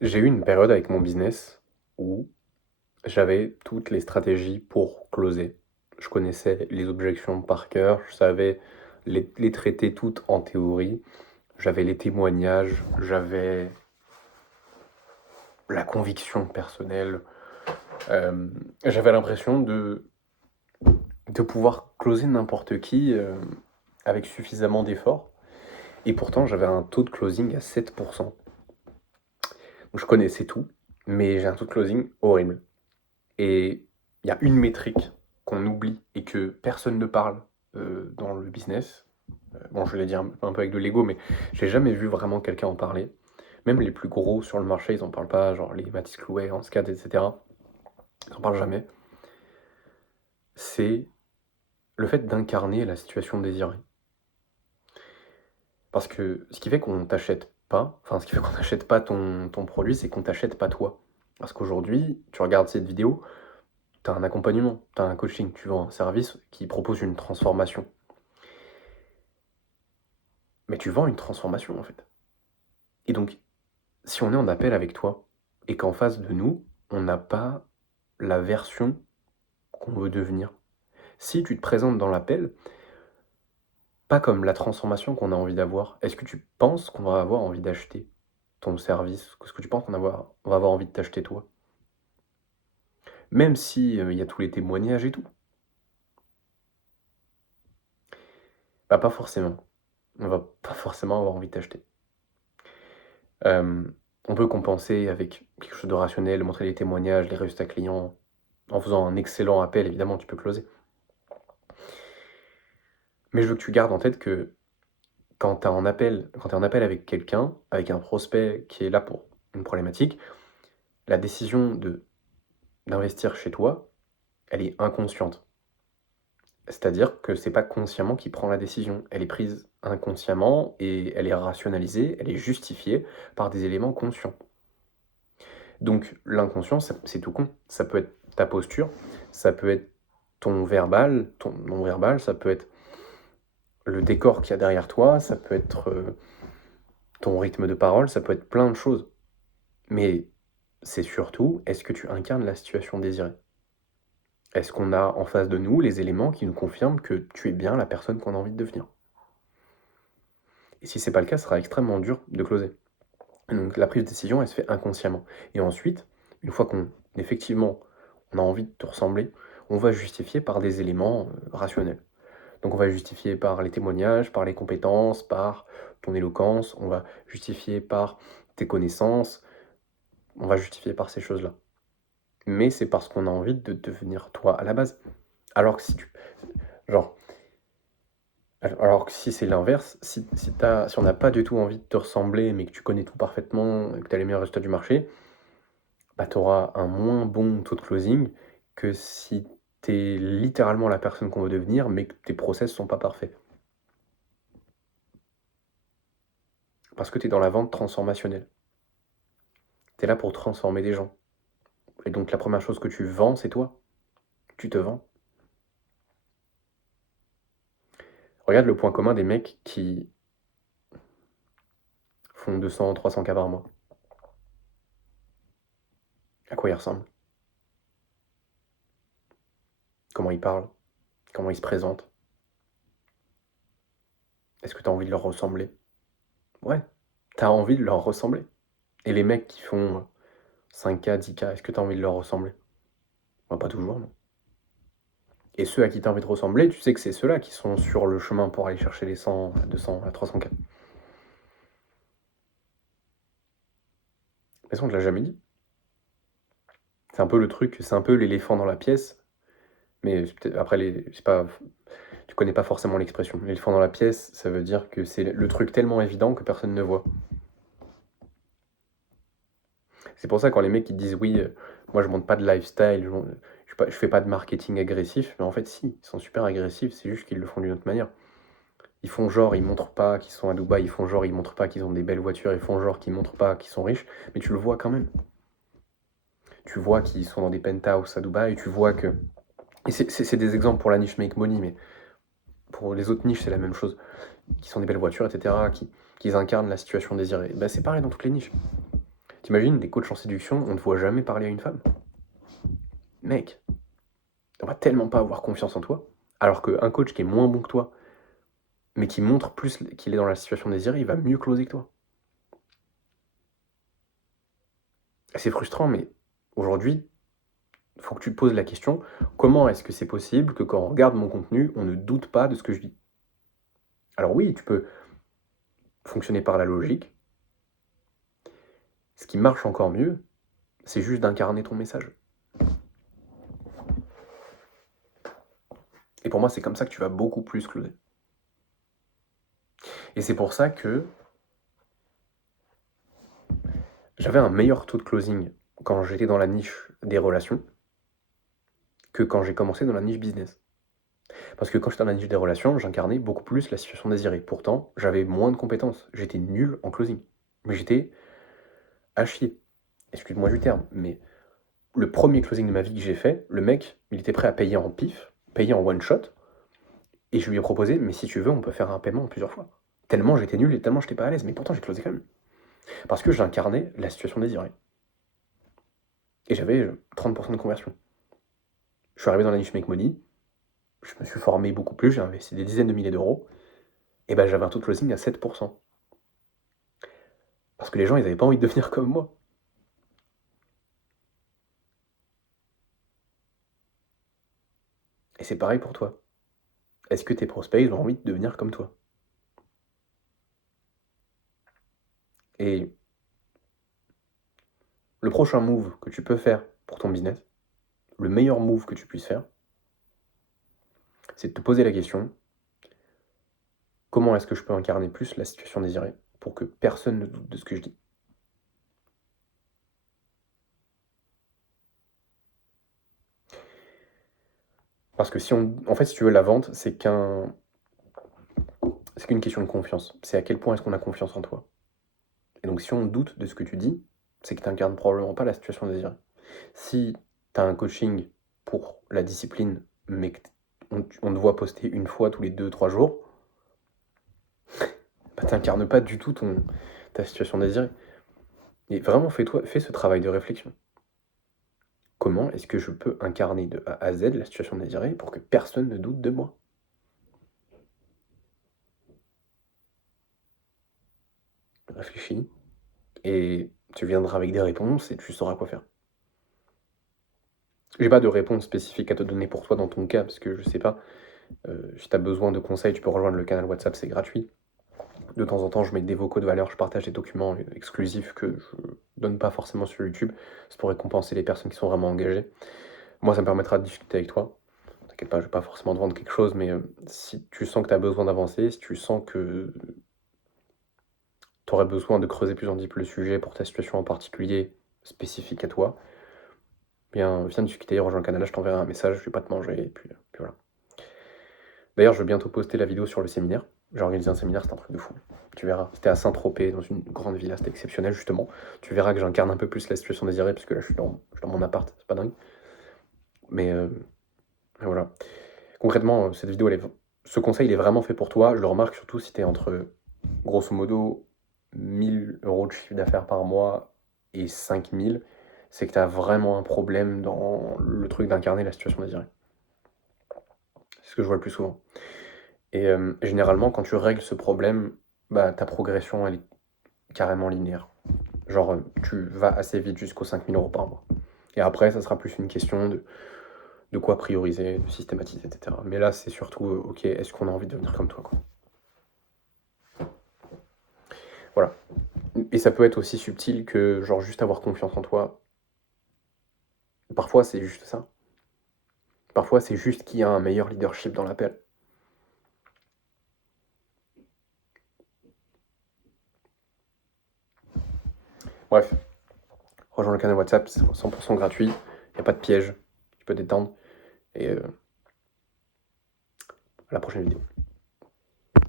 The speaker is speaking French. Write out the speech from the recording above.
J'ai eu une période avec mon business où j'avais toutes les stratégies pour closer. Je connaissais les objections par cœur, je savais les traiter toutes en théorie, j'avais les témoignages, j'avais la conviction personnelle, euh, j'avais l'impression de pouvoir closer n'importe qui avec suffisamment d'efforts. Et pourtant, j'avais un taux de closing à 7%. Donc, je connaissais tout, mais j'ai un taux de closing horrible. Et il y a une métrique qu'on oublie et que personne ne parle dans le business. Bon, je vais dire un peu avec de l'ego, mais j'ai jamais vu vraiment quelqu'un en parler. Même les plus gros sur le marché, ils en parlent pas, genre les Mathis Clouet, Anscat, etc. Ils en parlent jamais. C'est le fait d'incarner la situation désirée. Parce que ce qui fait qu'on t'achète pas, enfin ce qui fait qu'on n'achète pas ton produit, c'est qu'on t'achète pas toi. Parce qu'aujourd'hui, tu regardes cette vidéo, tu as un accompagnement, tu as un coaching, tu vends un service qui propose une transformation. Mais tu vends une transformation en fait. Et donc, si on est en appel avec toi et qu'en face de nous, on n'a pas la version qu'on veut devenir, si tu te présentes dans l'appel, pas comme la transformation qu'on a envie d'avoir, est-ce que tu penses qu'on va avoir envie d'acheter ton service? Est-ce que tu penses on va avoir envie de t'acheter toi? Même si il y a tous les témoignages et tout. Bah, pas forcément. On va pas forcément avoir envie de t'acheter. Euh, on peut compenser avec quelque chose de rationnel, montrer les témoignages, les résultats clients. En faisant un excellent appel, évidemment, tu peux closer. Mais je veux que tu gardes en tête que quand tu es en appel avec quelqu'un, avec un prospect qui est là pour une problématique, la décision d'investir chez toi, elle est inconsciente. C'est-à-dire que c'est pas consciemment qu'il prend la décision. Elle est prise inconsciemment et elle est rationalisée, elle est justifiée par des éléments conscients. Donc l'inconscient, c'est tout con. Ça peut être ta posture, ça peut être ton verbal, ton non-verbal, ça peut être le décor qu'il y a derrière toi, ça peut être ton rythme de parole, ça peut être plein de choses. Mais c'est surtout, est-ce que tu incarnes la situation désirée? Est-ce qu'on a en face de nous les éléments qui nous confirment que tu es bien la personne qu'on a envie de devenir? Et si c'est pas le cas, ce sera extrêmement dur de closer. Donc la prise de décision, elle se fait inconsciemment. Et ensuite, une fois effectivement, on a envie de te ressembler, on va justifier par des éléments rationnels. Donc on va justifier par les témoignages, par les compétences, par ton éloquence, on va justifier par tes connaissances, on va justifier par ces choses-là. Mais c'est parce qu'on a envie de devenir toi à la base. Alors que si tu... Genre, alors que si c'est l'inverse, si on n'a pas du tout envie de te ressembler, mais que tu connais tout parfaitement, que tu as les meilleurs résultats du marché, bah, tu auras un moins bon taux de closing que si tu es littéralement la personne qu'on veut devenir, mais que tes process sont pas parfaits. Parce que tu es dans la vente transformationnelle. Tu es là pour transformer des gens. Et donc la première chose que tu vends, c'est toi. Tu te vends. Regarde le point commun des mecs qui font 200, 300 cas par mois. À quoi ils ressemblent? Comment ils parlent? Comment ils se présentent? Est-ce que tu as envie de leur ressembler? Ouais, tu as envie de leur ressembler. Et les mecs qui font 5K, 10K, est-ce que tu as envie de leur ressembler? Bah, pas toujours, non. Et ceux à qui tu as envie de ressembler, tu sais que c'est ceux-là qui sont sur le chemin pour aller chercher les 100, 200, 300K. Mais ça, on te l'a jamais dit. C'est un peu le truc, c'est un peu l'éléphant dans la pièce. Mais après, c'est pas, tu connais pas forcément l'expression. L'éléphant dans la pièce, ça veut dire que c'est le truc tellement évident que personne ne voit. C'est pour ça quand les mecs ils disent oui, moi je monte pas de lifestyle, je fais pas de marketing agressif, mais en fait si, ils sont super agressifs, c'est juste qu'ils le font d'une autre manière. Ils font genre, ils montrent pas qu'ils sont à Dubaï, ils font genre, ils montrent pas qu'ils ont des belles voitures, ils font genre qu'ils montrent pas qu'ils sont riches, mais tu le vois quand même. Tu vois qu'ils sont dans des penthouses à Dubaï, tu vois que... Et c'est des exemples pour la niche Make Money, mais pour les autres niches c'est la même chose. Qui sont des belles voitures, etc., qui incarnent la situation désirée. Ben, c'est pareil dans toutes les niches. T'imagines, des coachs en séduction, on ne te voit jamais parler à une femme. Mec, on va tellement pas avoir confiance en toi, alors qu'un coach qui est moins bon que toi, mais qui montre plus qu'il est dans la situation désirée, il va mieux closer que toi. C'est frustrant, mais aujourd'hui, il faut que tu te poses la question, comment est-ce que c'est possible que quand on regarde mon contenu, on ne doute pas de ce que je dis? Alors oui, tu peux fonctionner par la logique. Ce qui marche encore mieux, c'est juste d'incarner ton message. Et pour moi, c'est comme ça que tu vas beaucoup plus closer. Et c'est pour ça que j'avais un meilleur taux de closing quand j'étais dans la niche des relations que quand j'ai commencé dans la niche business. Parce que quand j'étais dans la niche des relations, j'incarnais beaucoup plus la situation désirée. Pourtant, j'avais moins de compétences. J'étais nul en closing. Mais j'étais à chier. Excuse-moi du terme, mais le premier closing de ma vie que j'ai fait, le mec, il était prêt à payer en pif, payer en one shot, et je lui ai proposé, mais si tu veux, on peut faire un paiement en plusieurs fois. Tellement j'étais nul et tellement j'étais pas à l'aise, mais pourtant j'ai closé quand même. Parce que j'incarnais la situation désirée. Et j'avais 30% de conversion. Je suis arrivé dans la niche Make Money, je me suis formé beaucoup plus, j'ai investi des dizaines de milliers d'euros, et ben j'avais un taux de closing à 7%. Parce que les gens, ils n'avaient pas envie de devenir comme moi. Et c'est pareil pour toi. Est-ce que tes prospects, ils ont envie de devenir comme toi? Et le prochain move que tu peux faire pour ton business, le meilleur move que tu puisses faire, c'est de te poser la question, comment est-ce que je peux incarner plus la situation désirée pour que personne ne doute de ce que je dis? Parce que si on... En fait, si tu veux, la vente, c'est qu'une question de confiance. C'est à quel point est-ce qu'on a confiance en toi. Et donc, si on doute de ce que tu dis, c'est que tu n'incarnes probablement pas la situation désirée. Si tu as un coaching pour la discipline, mais qu'on on te voit poster une fois tous les 2-3 jours, bah, tu n'incarnes pas du tout ta situation désirée. Et vraiment, fais ce travail de réflexion. Comment est-ce que je peux incarner de A à Z la situation désirée pour que personne ne doute de moi? Réfléchis, et tu viendras avec des réponses et tu sauras quoi faire. J'ai pas de réponse spécifique à te donner pour toi dans ton cas, parce que je sais pas, si tu as besoin de conseils, tu peux rejoindre le canal WhatsApp, c'est gratuit. De temps en temps, je mets des vocaux de valeur, je partage des documents exclusifs que je donne pas forcément sur YouTube. C'est pour récompenser les personnes qui sont vraiment engagées. Moi, ça me permettra de discuter avec toi. T'inquiète pas, je vais pas forcément te vendre quelque chose, mais si tu sens que tu as besoin d'avancer, si tu sens que tu aurais besoin de creuser plus en deep le sujet pour ta situation en particulier, spécifique à toi, bien, viens discuter, rejoins le canal, je t'enverrai un message, je vais pas te manger, et puis voilà. D'ailleurs, je vais bientôt poster la vidéo sur le séminaire. J'ai organisé un séminaire, c'est un truc de fou. Tu verras, c'était à Saint-Tropez, dans une grande villa, c'était exceptionnel justement. Tu verras que j'incarne un peu plus la situation désirée, parce que là je suis dans mon appart, c'est pas dingue. Mais voilà. Concrètement, cette vidéo, ce conseil, il est vraiment fait pour toi. Je le remarque surtout si tu es entre, grosso modo, 1000 euros de chiffre d'affaires par mois et 5000. C'est que tu as vraiment un problème dans le truc d'incarner la situation désirée. C'est ce que je vois le plus souvent. Et généralement, quand tu règles ce problème, bah, ta progression, elle est carrément linéaire. Genre, tu vas assez vite jusqu'aux 5000 euros par mois. Et après, ça sera plus une question de quoi prioriser, de systématiser, etc. Mais là, c'est surtout, ok, est-ce qu'on a envie de devenir comme toi, quoi. Voilà. Et ça peut être aussi subtil que, genre, juste avoir confiance en toi. Parfois, c'est juste ça. Parfois, c'est juste qu'il y a un meilleur leadership dans l'appel. Bref, rejoins le canal WhatsApp, c'est 100% gratuit. Il n'y a pas de piège. Tu peux détendre. Et à la prochaine vidéo.